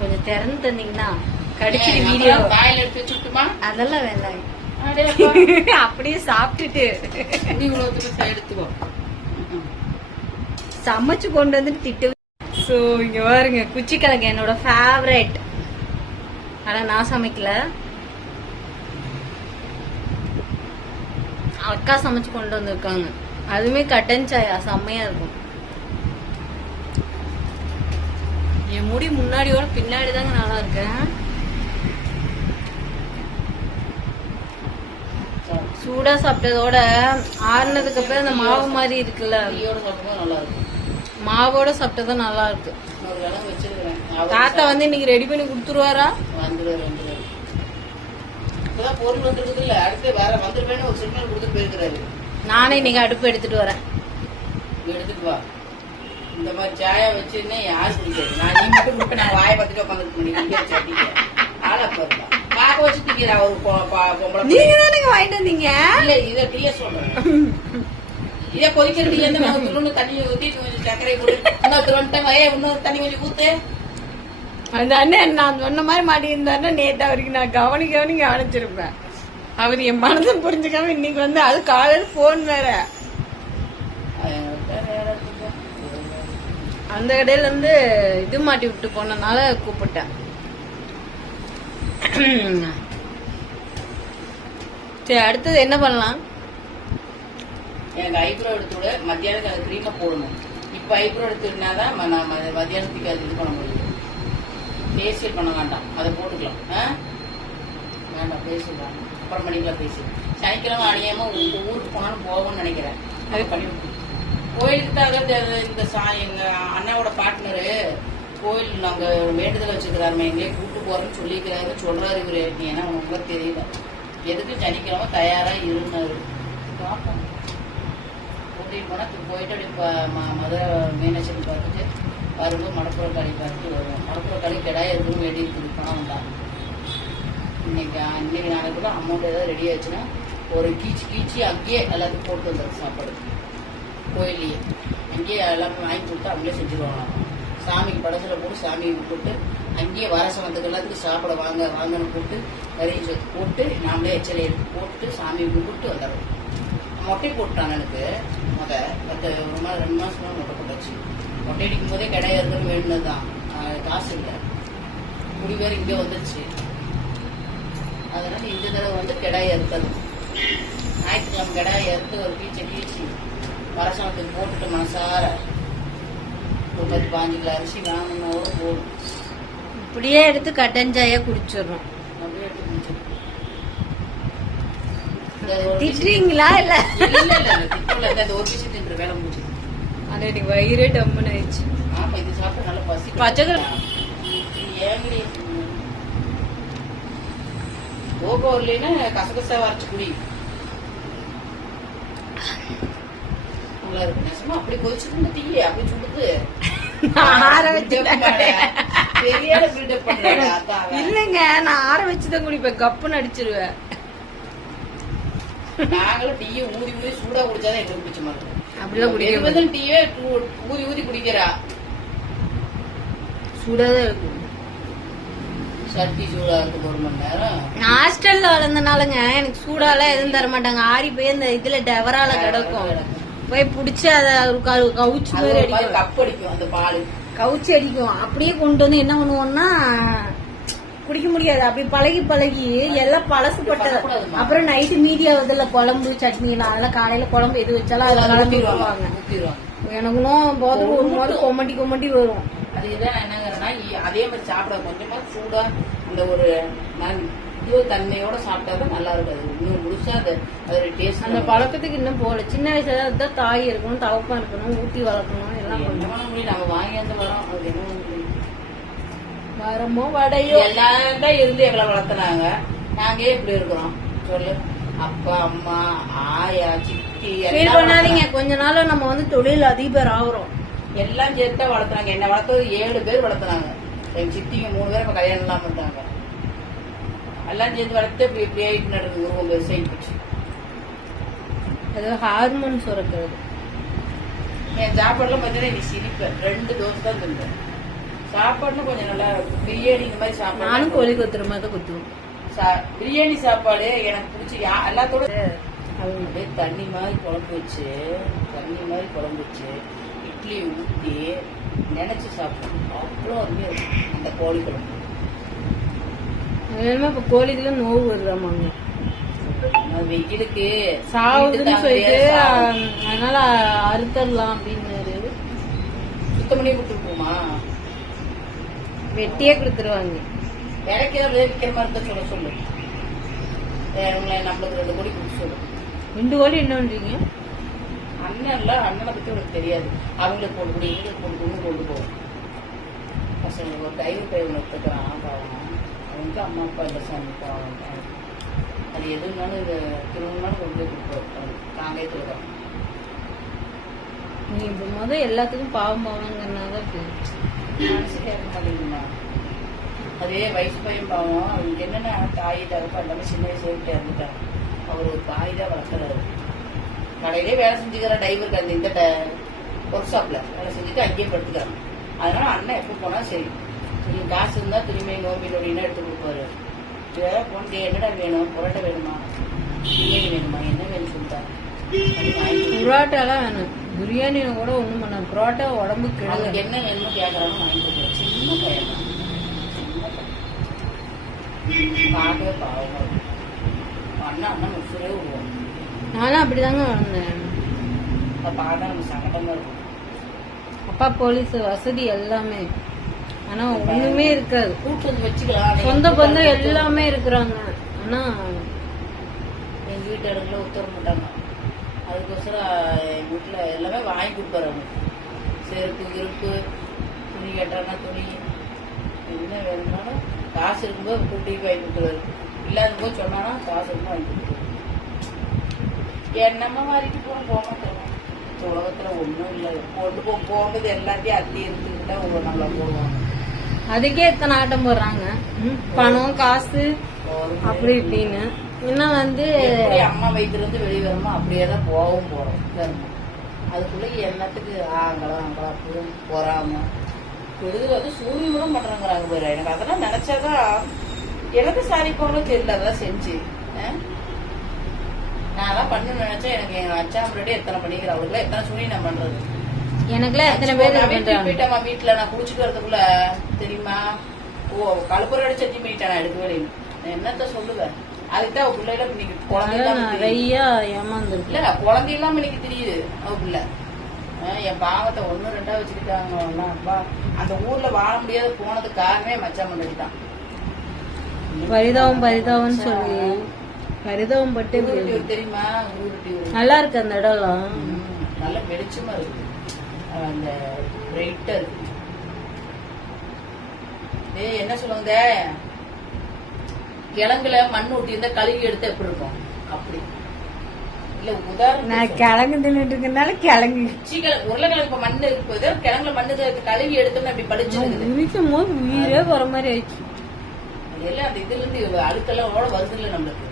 கொஞ்சம் திறந்து தந்தீங்கன்னா கடிச்சிட்டு வீடியோ வாயில எடுத்து வச்சுட்டுமா? அதெல்லாம் வேண்டாம். அப்படியே சாப்பிட்டுட்டு எடுத்துக்கோ. சமைச்சு கொண்டு வந்துட்டு திட்டு. ஸோ இங்க பாருங்க குச்சிக்கிழங்கு என்னோட ஃபேவரட். ஆனா நான் சமைக்கல, அக்கா சமைச்சு கொண்டு வந்திருக்காங்க. அதுவுமே கட்டன் சாயா செம்மையா இருக்கும். என் முடி முன்னாடியோட பின்னாடி தாங்க நல்லா இருக்கேன். சூடா சாப்பிட்டதோட ஆறுனதுக்கு அப்புறம் அந்த மாவு மாதிரி இருக்குல்ல, நல்லா இருக்கும். மாவோட சாப்பிட்டதும் நல்லா இருக்கு. தாத்தா வந்து இன்னைக்கு ரெடி பண்ணி கொடுத்துருவாரா? பொருள் வந்துருக்குது இல்ல, அடுத்து வேற வந்துருவேன்னு ஒரு சிக்னல் கொடுத்து போயிருக்கிறாரு. நானே இன்னைக்கு அடுப்பு எடுத்துட்டு வரேன். எடுத்துட்டு வா. இந்த மாதிரி சாயா வச்சுன்னு யாரு குடிக்காது. நீ மட்டும் முட்டை நான் வாயை பார்த்துட்டு உட்காந்துருக்கேன். ஆளா பாருங்க பாக்க வச்சு திக்கிறா ஒரு பொம்பளை. நீங்க தானே வாங்கிட்டு வந்தீங்க. இல்ல இத டீய சொல்றேன். இத கொதிக்கிற டீ வந்து நான் தண்ணி ஊத்தி சர்க்கரை போட்டு இன்னொரு இன்னொரு தண்ணி கொஞ்சம் ஊத்து. அந்த அண்ணன் நான் சொன்ன மாதிரி மாட்டி இருந்தாருன்னா நேற்று அவருக்கு நான் கவனிச்சிருப்பேன். அவர் என் மனதை புரிஞ்சுக்காம இன்னைக்கு வந்து அது காலையில் போன் வேற. அந்த கடையில இருந்து இது மாட்டி விட்டு போனதுனால கூப்பிட்டேன். சரி அடுத்தது என்ன பண்ணலாம்? எனக்கு ஐப்ரோ எடுத்து மத்தியானத்துக்கு அது கிரீமா போடணும். இப்ப ஐப்ரோ எடுத்துனாதான் மத்தியானத்துக்கு அது இது பண்ண முடியும். ஃபேஷியல் பண்ண வேண்டாம், அதை போட்டுக்கலாம். வேண்டாம் ஃபேஷியல் வேண்டாம், அப்புறம் பண்ணிக்கலாம் ஃபேஷியல். சனிக்கிழமை அணியாம ஊருக்கு போனாலும் போகணும்னு நினைக்கிறேன். அது பண்ணி கோயிலுக்கு தான் இந்த எங்க அண்ணாவோட பார்ட்னரு கோயில் நாங்க வேண்டுதல் வச்சுக்கிறாருமே, எங்களே கூப்பிட்டு போறேன்னு சொல்லிக்கிறாரு. சொல்றாரு இவரு, ஏன்னா உனக்கு தெரியல எதுக்கு சனிக்கிழமை தயாரா இருந்தாரு. பார்ப்போம் கூட்டிட்டு போனா போயிட்டு அப்படியே மதுரை மீனாட்சி பார்த்துட்டு வரும்போது மணப்புற களி பார்த்துட்டு வருவோம். மணப்புற களி கிடாய் இருக்குன்னு வேண்டி இருக்குது. பணம் தான் இன்னைக்கு நாளைக்குள்ள அமௌண்ட் ஏதாவது ரெடி ஆச்சுன்னா ஒரு கீச்சு அங்கேயே எல்லாத்தையும் போட்டு வந்துடும். சாப்பாடு கோயிலையே அங்கேயே எல்லாமே வாங்கி கொடுத்தா அவங்களே செஞ்சுருவாங்க. சாமிக்கு படத்துல போட்டு சாமியை போட்டு அங்கேயே வரசனத்துக்கு எல்லாத்துக்கும் சாப்பிட வாங்கன்னு போட்டு நிறைய சேர்த்து போட்டு நாமளே எச்சலை எடுத்து போட்டு சாமியை கும்பிட்டு வந்துடுறோம். மொட்டை போட்டான் எனக்கு ஒரு 2 மாசம் மொட்டை போட்டாச்சு. மொட்டை அடிக்கும் போதே கிடையாது இருக்குன்னு வேணுனதுதான். காசு இல்லை, குடி வேறு இங்கே வந்துருச்சு. அதனால இந்த தடவை வந்து கிடாயை அறுத்தது. ஞாயிற்றுக்கிழமை கிடாயை அறுத்து ஒரு கீச்சு வரசனத்துக்கு போட்டுட்டு மனசார ஒரு 10-15 கிலோ அரிசி வாங்கினோட போடும். இப்படியே எடுத்து கட்டன் சாயா குடிச்சிடணும். அப்படியே எடுத்து குடிச்சிடும். திட்டுறீங்களா? இல்ல இந்த ஒரு விஷயம் தின்ற வேலை முடிச்சு அது எனக்கு வயிறே டம்முன்னு ஆயிடுச்சு. ஆமா இது சாப்பிட்டு நல்ல பசி. பச்சை ஏங்கடி ஓகோர்லன்னு கசகசா வரைச்சு குடி. நல்லா இருக்கு. நெசமா அப்படி கொதிச்சுட்டு தீ அப்படி சுடுது. இல்லங்க நான் ஆற வச்சுதான் குடிப்பேன். கப்புன்னு அடிச்சிருவேன். நாங்களும் டீயை ஊதி சூடா குடிச்சாதான் எங்களுக்கு பிடிச்ச மாதிரி. அப்படிலாம் குடிக்க டீயே ஊதி குடிக்கிறா. சூடாதான் இருக்கும். சட்டி சூடா இருக்கு 1 மணி நேரம். ஹாஸ்டல்ல வளர்ந்தனாலங்க எனக்கு சூடாலாம் எதுவும் தர மாட்டாங்க. ஆறி போய் அந்த இதுல டெவரால கிடக்கும். போய் புடிச்சு அதை கவுச்சு மாதிரி அடிக்கும். கப் அடிக்கும், அந்த பால் கவுச்சி அடிக்கும். அப்படியே கொண்டு வந்து என்ன பண்ணுவோம்னா குடிக்க முடியாது. அப்படி பழகி எல்லாம் பழசுப்பட்டது. அப்புறம் நைட்டு மீதி ஆகுதுல குழம்பு சட்னி எல்லாம், அதெல்லாம் காலையில குழம்பு எது வச்சாலும் அதுல கிளம்பிடுவாங்க. எனக்குலாம் போதும் ஒரு மாதிரி கொமட்டி வரும். அதுதான் என்னங்கிறேன்னா அதே மாதிரி சாப்பிட கொஞ்சமா சூடா இந்த ஒரு இது தன்மையோட சாப்பிட்டாதான் நல்லா இருக்காது. இன்னும் முழுசா அதோட டேஸ்ட் அந்த பழக்கத்துக்கு இன்னும் போகல. சின்ன வயசுல தான் தாய் இருக்கணும், தவப்பம் இருக்கணும், ஊட்டி வளர்க்கணும் எல்லாம் முடியும். நம்ம வாங்கி வந்து வரோம். அது என்ன வரமோ வடையோ எல்லாரும் தான் இருந்து எங்களை வளர்த்துனாங்க. நாங்க இப்படி இருக்கிறோம் சொல்லு. அப்பா அம்மா ஆயா சித்தி பண்ணாதீங்க. கொஞ்ச நாள் நம்ம வந்து தொழில் அதிபர் ஆகுறோம். எல்லாம் சேர்த்தா வளர்த்துனாங்க. என்ன வளர்த்தது 7 பேர் வளர்த்துனாங்க. எங்க சித்திங்க 3 பேர் இப்ப கல்யாணம் எல்லாம் பண்ணாங்க. எல்லாம் சேர்த்து வளர்த்து இப்படி இப்படி ஆயிட்டு நடக்குது. உருவம் பெருசாகி போச்சு. அது ஹார்மோன் சுரக்கிறது. என் சாப்பாடுலாம் பார்த்தீங்கன்னா நீ சிரிப்ப 2 தோசை தான் தின்பேன். சாப்பாடுன்னு கொஞ்சம் நல்லா இருக்கும். பிரியாணி இந்த மாதிரி சாப்பாடு நானும் கோழி கொத்துற மாதிரி தான் கொத்துவேன். பிரியாணி சாப்பாடு எனக்கு பிடிச்சி எல்லாத்தோட அப்படியே தண்ணி மாதிரி குழம்பு வச்சு இட்லி ஊற்றி நினைச்சு சாப்பிடணும். அவ்வளோ அருமையாக இருக்கும் அந்த கோழி குழம்பு. வேணுமா இப்ப கோழிக்குள்ள நோவு வருதாமாங்க, அது வெயிலுக்கு சாவுதுன்னு சொல்லிட்டு அதனால அறுத்தரலாம் அப்படின்னாரு. சுத்தம் பண்ணி கொடுத்துருப்போமா, வெட்டியே கொடுத்துருவாங்க. விலைக்கு ஏதாவது விற்கிற மாதிரி தான் சொல்லு. உங்களை நம்மளுக்கு 2 கோடி கொடுத்து சொல்லு. 2 கோழி என்ன பண்றீங்க? அண்ணனை பத்தி உனக்கு தெரியாது. அவங்களுக்கு போட்டு கொடு, எங்களுக்கு போட்டு கொண்டு போகும். பசங்களுக்கு ஒரு டைவர் பை ஒன்று எடுத்துக்கிறான் பாவம். அவனுக்கு அம்மா அப்பா இல்லை சாமி பாவம். அது எதுனாலும் இது திருவண்ணாலும் கொண்டு போய் கொடுப்போம். காங்கேயத்தில் தான் நீங்க இப்ப எல்லாத்துக்கும் பாவம் பாவங்கிறனால மனசு கேட்க மாட்டேங்குதுமா. அதே வயசு பையன் பாவம். அவங்களுக்கு என்னென்ன தாய் தரப்பா எல்லாமே சின்ன வயசுல இறந்துட்டாங்க. அவர் ஒரு தாய் தான் வளர்க்குறாரு. கடையிலே வேலை செஞ்சுக்கிற டிரைவருக்கு அந்த இந்த ஒர்க் ஷாப்ல வேலை செஞ்சுட்டு அங்கேயே படுத்துக்கிறாங்க. அதனால அண்ணன் எப்போ போனா சரி காசு இருந்தா திரும்பி நோம்பி நோடினா எடுத்து கொடுப்பாரு. போனே என்னடா வேணும், புரோட்டா வேணுமா, பிரியாணி வேணுமா, என்ன வேணும் சொல்லிட்டாரு. புரோட்டாலாம் வேணும், பிரியாணி கூட ஒண்ணும் பண்ண. புரோட்டா உடம்பு கிழங்கு என்ன வேணுமோ கேட்கறாங்க வாங்கி கொடுக்குறேன். சின்ன பையன் தான், பார்க்கவே பாவமா இருக்கும். அண்ணன் முசுரே விடுவோம். நானும் அப்படிதாங்க வளர்ந்தேன். பார்க்க நம்ம சங்கடமா இருக்கும். அப்பா போலீஸ் வசதி எல்லாமே, ஆனா ஒண்ணுமே இருக்காது. கூட்டு வந்து வச்சுக்கலாம், சொந்த பந்தம் எல்லாமே இருக்கிறாங்க. ஆனா எங்க வீட்டாளர்கள ஒத்துவர மாட்டாங்க. அதுக்கோசரம் எங்க வீட்டுல எல்லாமே வாங்கி கொடுப்பாரு. அவங்க செருப்பு இருப்பு துணி கட்டுறாங்கன்னா துணி என்ன வேணும்னாலும் காசு இருக்கும்போது கூட்டிக்கு வாங்கி கொடுத்துருவாரு. இல்லாத போது சொன்னானா காசு இருக்கும் வாங்கி கொடுத்துருவாரு. என்னம்மா மாறிட்டு போக மாட்டோம். உலகத்துல ஒண்ணும் இல்லை. போகும்போது எல்லாத்தையும் அள்ளி எடுத்துக்கிட்டா நல்லா போடுவாங்க. அதுக்கே எத்தனை ஆட்டம் போடுறாங்க. பணம் காசு அப்படி இப்படின்னு. இன்னும் அம்மா வயிற்றுல இருந்து வெளியே வருமோ அப்படியேதான் போகவும் போறோம். அதுக்குள்ள என்னத்துக்கு அங்கெல்லாம் போறாம விடுதலை சூரியனும் பண்றாங்கிறாங்க பாரு. எனக்கு அதெல்லாம் நினைச்சாதான் எனக்கு சாரி போகணும் தெரியல. அதெல்லாம் செஞ்சு நான் எல்லாம் பண்ணு நினைச்சா எனக்கு எங்க அச்சா முன்னாடி எத்தனை பண்ணிக்கிற அவளுக்குலாம் எத்தனை சூரியன் நான் பண்றது. எனக்குலாம் எத்தனை பேர் போயிட்டாமா வீட்டுல நான் குளிச்சுட்டு வரதுக்குள்ள தெரியுமா கலப்புற அடிச்சு சட்டி போயிட்டேன். நான் எடுக்கவே இல்லை. என்னத்த சொல்லுவேன். அதுக்குதான் அவ பிள்ளைல இன்னைக்கு குழந்தையெல்லாம் நிறைய ஏமாந்துருக்கு. இல்ல குழந்தையெல்லாம் இன்னைக்கு தெரியுது. அவ பிள்ளை என் பாவத்தை 1 2 வச்சுக்கிட்டாங்க. அப்பா அந்த ஊர்ல வாழ முடியாத போனதுக்கு காரணமே மச்சான் பண்ணி தான். பரிதாபம் சொல்லி பரிதாபம் பட்டு தெரியுமா. நல்லா இருக்கு அந்த இடம்லாம். நல்ல வெளிச்சமா இருக்கு. அந்த பிரைட்டா இருக்கு. என்ன சொல்லுங்க, கிழங்குல மண் ஊட்டி இருந்தா கழுவி எடுத்து எப்படி இருக்கும் அப்படி இல்ல. உதாரணம் கிழங்கு தின்னுட்டு இருக்கனால கிழங்கு உருளைக்கிழங்கு இப்ப மண்ணு இருக்குது. கிழங்குல மண்ணு கழுவி எடுத்தோம்னா அப்படி படிச்சு உயிரே வர மாதிரி ஆயிடுச்சு. எல்லாம் அந்த இதுல இருந்து அழுக்கெல்லாம் வருது இல்ல நம்மளுக்கு.